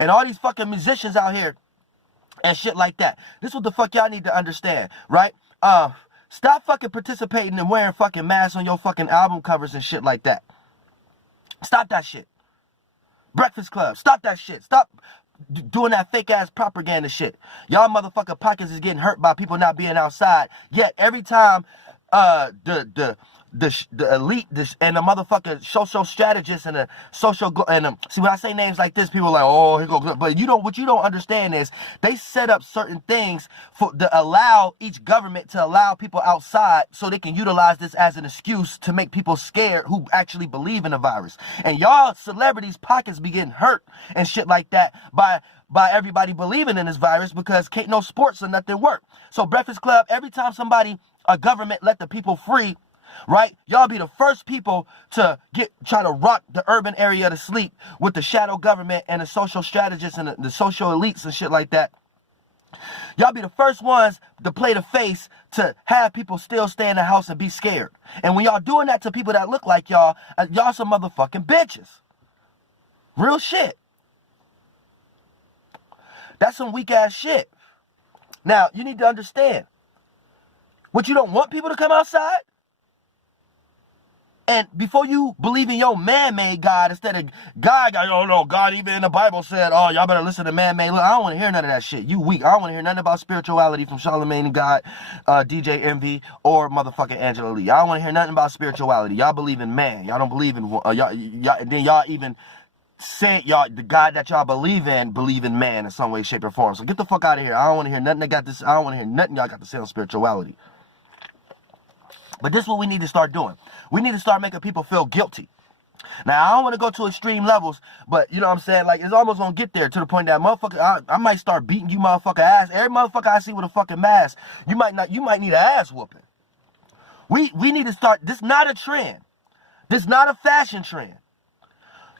And all these fucking musicians out here and shit like that. This is what the fuck y'all need to understand, right? Stop fucking participating and wearing fucking masks on your fucking album covers and shit like that. Stop that shit. Breakfast Club, stop that shit. Stop doing that fake ass propaganda shit. Y'all motherfucking pockets is getting hurt by people not being outside. Yet every time the elite and the motherfucking social strategists and the social see, when I say names like this, people are like, oh, here go. But what you don't understand is they set up certain things to allow each government to allow people outside so they can utilize this as an excuse to make people scared who actually believe in the virus. And y'all celebrities' pockets be getting hurt and shit like that by everybody believing in this virus because can't no sports or nothing work. So Breakfast Club, every time a government let the people free, right? Y'all be the first people to try to rock the urban area to sleep with the shadow government and the social strategists and the social elites and shit like that. Y'all be the first ones to play the face to have people still stay in the house and be scared. And when y'all doing that to people that look like y'all some motherfucking bitches. Real shit. That's some weak ass shit. Now, you need to understand. What, you don't want people to come outside? And before you believe in your man-made God instead of God, oh no, God even in the Bible said, oh, y'all better listen to man-made. Look, I don't want to hear none of that shit. You weak. I don't want to hear nothing about spirituality from Charlemagne and God, DJ Envy, or motherfucking Angela Lee. I don't want to hear nothing about spirituality. Y'all believe in man. Y'all don't believe in then y'all even say the God that y'all believe in man in some way, shape, or form. So get the fuck out of here. I don't want to hear nothing that got this. I don't want to hear nothing y'all got to say on spirituality. But this is what we need to start doing. We need to start making people feel guilty. Now, I don't want to go to extreme levels, but you know what I'm saying? Like, it's almost going to get there to the point that motherfucker, I might start beating you motherfucker ass. Every motherfucker I see with a fucking mask, you might need an ass whooping. We need to start, this not a trend. This not a fashion trend.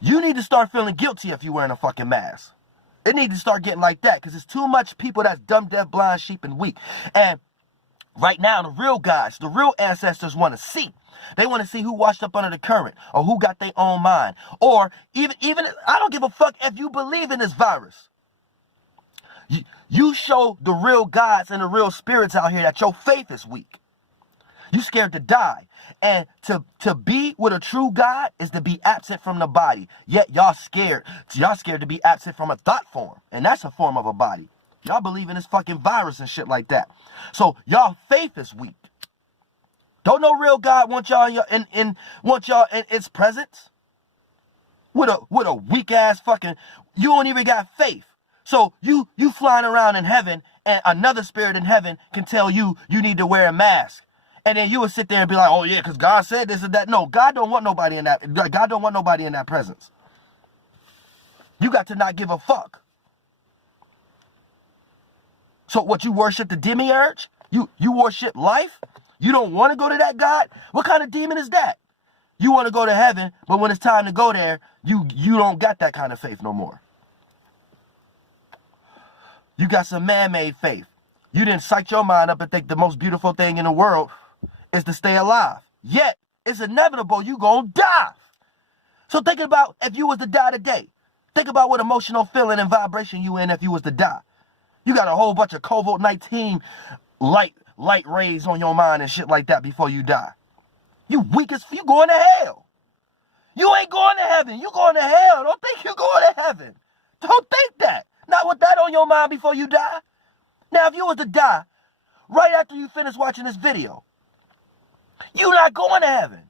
You need to start feeling guilty if you're wearing a fucking mask. It needs to start getting like that because it's too much people that's dumb, deaf, blind, sheep, and weak. And right now, the real guys, the real ancestors want to see. They want to see who washed up under the current or who got their own mind. Or even I don't give a fuck if you believe in this virus. You show the real gods and the real spirits out here that your faith is weak. You scared to die. And to be with a true God is to be absent from the body. Yet y'all scared. Y'all scared to be absent from a thought form. And that's a form of a body. Y'all believe in this fucking virus and shit like that. So y'all faith is weak. Don't no real God want y'all in its presence? With a weak ass fucking, you don't even got faith. So you flying around in heaven and another spirit in heaven can tell you need to wear a mask. And then you would sit there and be like, oh yeah, because God said this and that. No, God don't want nobody in that. God don't want nobody in that presence. You got to not give a fuck. So what, you worship the demiurge? You worship life? You don't want to go to that God? What kind of demon is that? You want to go to heaven, but when it's time to go there, you don't got that kind of faith no more. You got some man-made faith. You didn't psych your mind up and think the most beautiful thing in the world is to stay alive. Yet, it's inevitable you gonna die. So think about if you was to die today. Think about what emotional feeling and vibration you in if you was to die. You got a whole bunch of COVID-19 light rays on your mind and shit like that before you die. You weak as you going to hell. You ain't going to heaven. You going to hell. Don't think you going to heaven. Don't think that. Not with that on your mind before you die. Now, if you was to die right after you finish watching this video, you not going to heaven.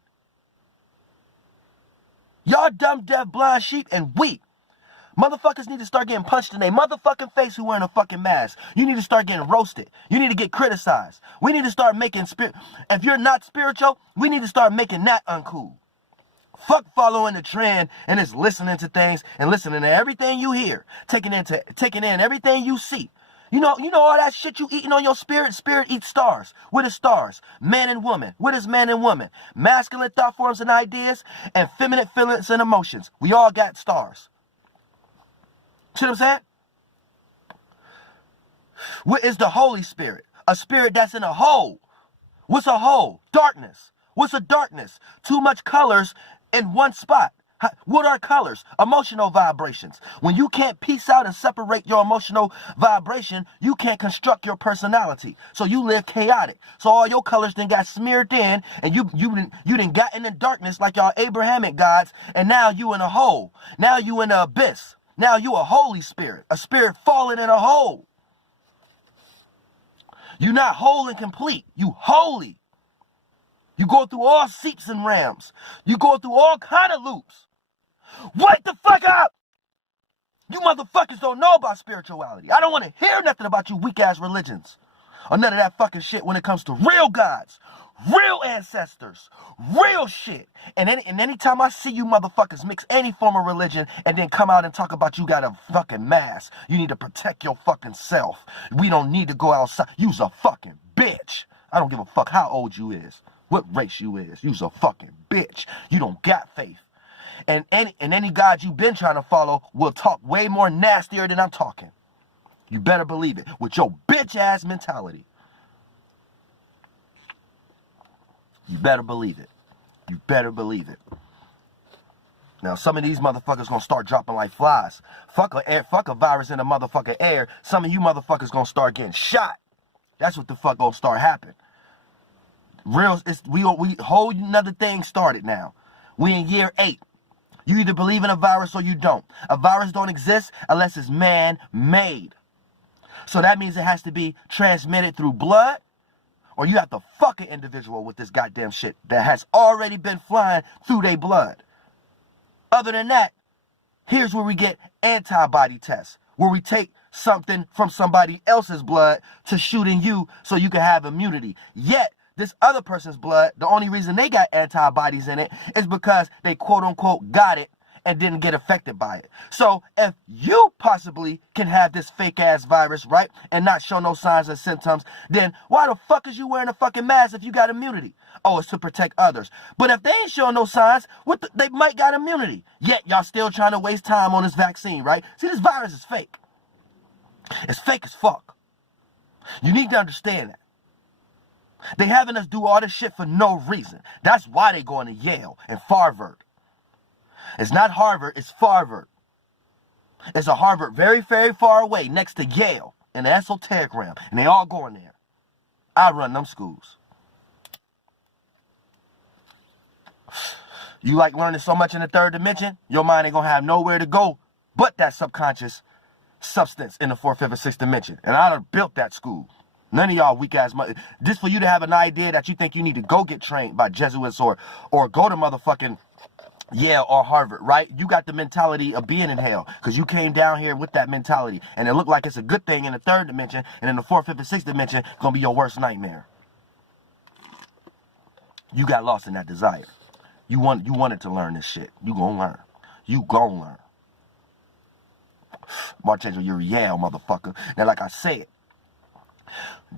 Y'all dumb, deaf, blind sheep and weak. Motherfuckers need to start getting punched in their motherfucking face who wearing a fucking mask. You need to start getting roasted. You need to get criticized. We need to start making if you're not spiritual, we need to start making that uncool. Fuck following the trend and just listening to things and listening to everything you hear. Taking in everything you see. You know all that shit you eating on your spirit? Spirit eats stars. What is stars? Man and woman. What is man and woman? Masculine thought forms and ideas and feminine feelings and emotions. We all got stars. See what I'm saying? What is the Holy Spirit? A spirit that's in a hole. What's a hole? Darkness. What's a darkness? Too much colors in one spot. What are colors? Emotional vibrations. When you can't piece out and separate your emotional vibration, you can't construct your personality. So you live chaotic. So all your colors then got smeared in, and you didn't got in the darkness like y'all Abrahamic gods, and now you in a hole. Now you in the abyss. Now you a Holy Spirit, a spirit falling in a hole. You're not whole and complete. You holy. You go through all seeps and rams. You go through all kind of loops. Wake the fuck up! You motherfuckers don't know about spirituality. I don't want to hear nothing about you weak-ass religions. Or none of that fucking shit when it comes to real gods, real ancestors, real shit. And anytime I see you motherfuckers mix any form of religion and then come out and talk about you got a fucking mask, you need to protect your fucking self. We don't need to go outside. You's a fucking bitch. I don't give a fuck how old you is, what race you is. You's a fucking bitch. You don't got faith. And any God you've been trying to follow will talk way more nastier than I'm talking. You better believe it. With your bitch-ass mentality. You better believe it. You better believe it. Now, some of these motherfuckers gonna start dropping like flies. Fuck a virus in the motherfucking air. Some of you motherfuckers gonna start getting shot. That's what the fuck gonna start happening. We whole another thing started now. We in year 8. You either believe in a virus or you don't. A virus don't exist unless it's man-made. So that means it has to be transmitted through blood, or you have to fuck an individual with this goddamn shit that has already been flying through their blood. Other than that, here's where we get antibody tests, where we take something from somebody else's blood to shoot in you so you can have immunity. Yet, this other person's blood, the only reason they got antibodies in it is because they quote-unquote got it and didn't get affected by it. So if you possibly can have this fake-ass virus, right, and not show no signs and symptoms, then why the fuck is you wearing a fucking mask if you got immunity? Oh, it's to protect others. But if they ain't showing no signs, they might got immunity. Yet y'all still trying to waste time on this vaccine, right? See, this virus is fake. It's fake as fuck. You need to understand that. They having us do all this shit for no reason. That's why they going to Yale and Harvard. It's not Harvard, it's Harvard. It's a Harvard very, very far away next to Yale in the esoteric realm. And they all going there. I run them schools. You like learning so much in the third dimension, your mind ain't going to have nowhere to go but that subconscious substance in the fourth, fifth, and sixth dimension. And I done built that school. None of y'all weak ass just for you to have an idea that you think you need to go get trained by Jesuits or go to motherfucking Yale or Harvard, right? You got the mentality of being in hell because you came down here with that mentality, and it looked like it's a good thing in the third dimension, and in the fourth, fifth, and sixth dimension gonna be your worst nightmare. You got lost in that desire. You wanted to learn this shit. You gonna learn. You gonna learn. Marchango, you're Yale, motherfucker. Now, like I said,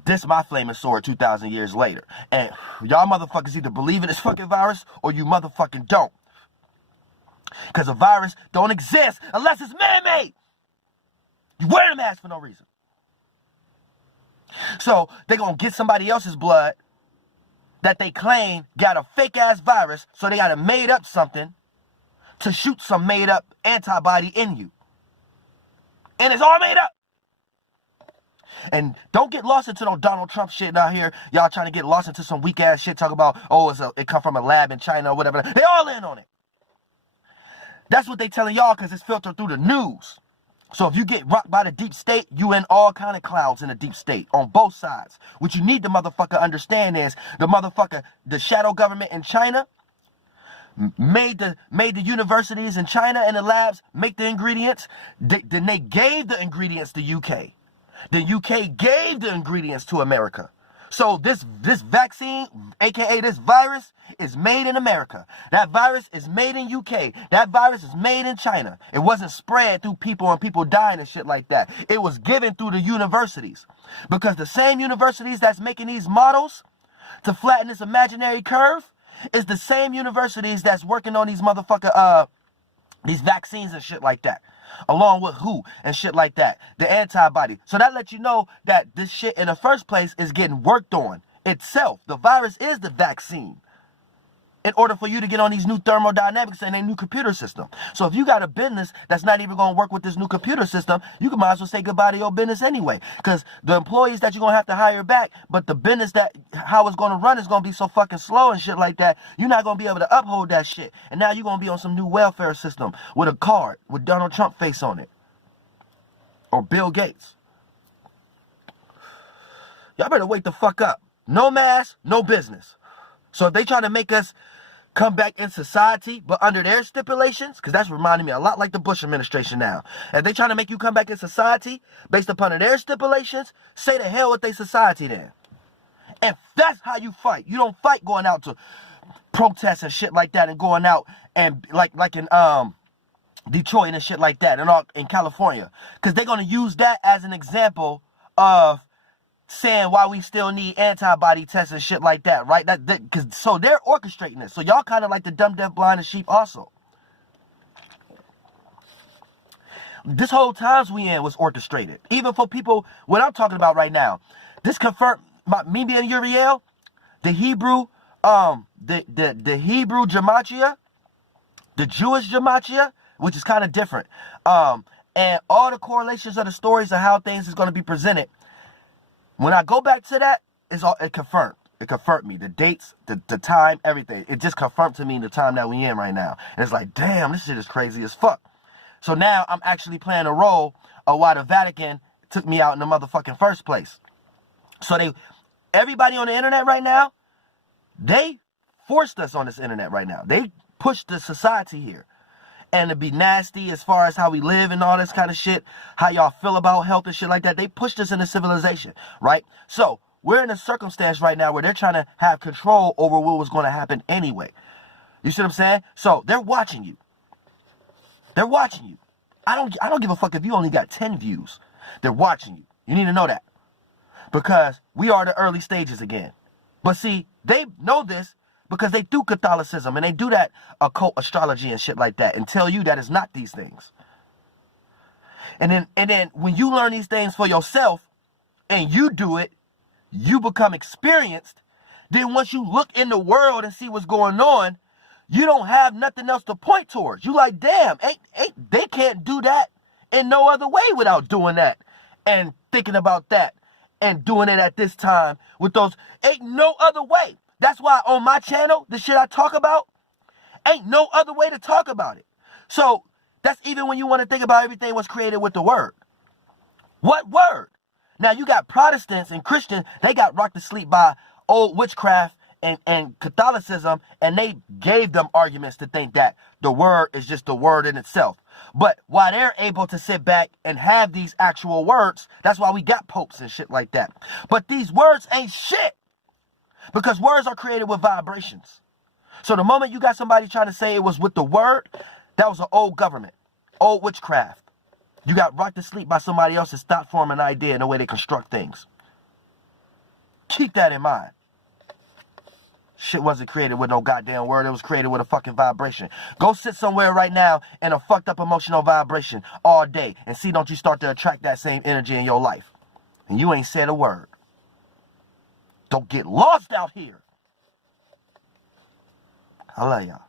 this my flaming sword 2,000 years later. And y'all motherfuckers either believe in this fucking virus or you motherfucking don't. Because a virus don't exist unless it's man-made. You wear a mask for no reason. So they're going to get somebody else's blood that they claim got a fake-ass virus, so they got to made up something to shoot some made-up antibody in you. And it's all made up. And don't get lost into no Donald Trump shit out here. Y'all trying to get lost into some weak ass shit. Talk about, oh, it come from a lab in China or whatever. They all in on it. That's what they telling y'all because it's filtered through the news. So if you get rocked by the deep state, you in all kind of clouds in the deep state on both sides. What you need to motherfucker understand is the shadow government in China made the universities in China and the labs make the ingredients. Then they gave the ingredients to UK. The UK gave the ingredients to America. So this vaccine, aka this virus, is made in America. That virus is made in UK. That virus is made in China. It wasn't spread through people and people dying and shit like that. It was given through the universities. Because the same universities that's making these models to flatten this imaginary curve is the same universities that's working on these motherfucker these vaccines and shit like that. Along with who and shit like that. The antibody. So that lets you know that this shit in the first place is getting worked on itself. The virus is the vaccine. in order for you to get on these new thermodynamics and a new computer system. So if you got a business that's not even going to work with this new computer system, you might as well say goodbye to your business anyway. Because the employees that you're going to have to hire back, but the business that how it's going to run is going to be so fucking slow and shit like that, you're not going to be able to uphold that shit. And now you're going to be on some new welfare system with a card with Donald Trump face on it. Or Bill Gates. Y'all better wake the fuck up. No mask, no business. So if they try to make us come back in society, but under their stipulations, because that's reminding me a lot like the Bush administration now. If they trying to make you come back in society based upon their stipulations, say the hell with their society then. And that's how you fight. You don't fight going out to protests and shit like that and going out and like in Detroit and shit like that and all in California. Because they're going to use that as an example of saying why we still need antibody tests and shit like that, right? So they're orchestrating this. So y'all kind of like the dumb, deaf, blind, and sheep also. This whole times we in was orchestrated. Even for people, what I'm talking about right now. This confirmed, me being Uriel, the Hebrew, the Hebrew gematria, the Jewish gematria, which is kind of different. And all the correlations of the stories of how things is going to be presented. When I go back to that, it confirmed. It confirmed me. The dates, the time, everything. It just confirmed to me the time that we in right now. And it's like, damn, this shit is crazy as fuck. So now I'm actually playing a role of why the Vatican took me out in the motherfucking first place. So everybody on the internet right now, they forced us on this internet right now. They pushed the society here. And to be nasty as far as how we live and all this kind of shit, how y'all feel about health and shit like that, they pushed us into civilization, right? So we're in a circumstance right now where they're trying to have control over what was going to happen anyway. You see what I'm saying? So they're watching you. They're watching you. I don't give a fuck if you only got 10 views. They're watching you. You need to know that. Because we are the early stages again. But see, they know this because they do Catholicism and they do that occult astrology and shit like that and tell you that it's not these things. And then when you learn these things for yourself and you do it, you become experienced. Then once you look in the world and see what's going on, you don't have nothing else to point towards. You like, damn, they can't do that in no other way without doing that and thinking about that and doing it at this time with those. Ain't no other way. That's why on my channel, the shit I talk about, ain't no other way to talk about it. So that's even when you want to think about everything was created with the word. What word? Now you got Protestants and Christians, they got rocked to sleep by old witchcraft and Catholicism, and they gave them arguments to think that the word is just the word in itself. But while they're able to sit back and have these actual words, that's why we got popes and shit like that. But these words ain't shit. Because words are created with vibrations. So the moment you got somebody trying to say it was with the word, that was an old government, old witchcraft. You got rocked to sleep by somebody else and stopped forming an idea in the way they construct things. Keep that in mind. Shit wasn't created with no goddamn word. It was created with a fucking vibration. Go sit somewhere right now in a fucked up emotional vibration all day and see, don't you start to attract that same energy in your life. And you ain't said a word. Don't get lost out here. I love y'all.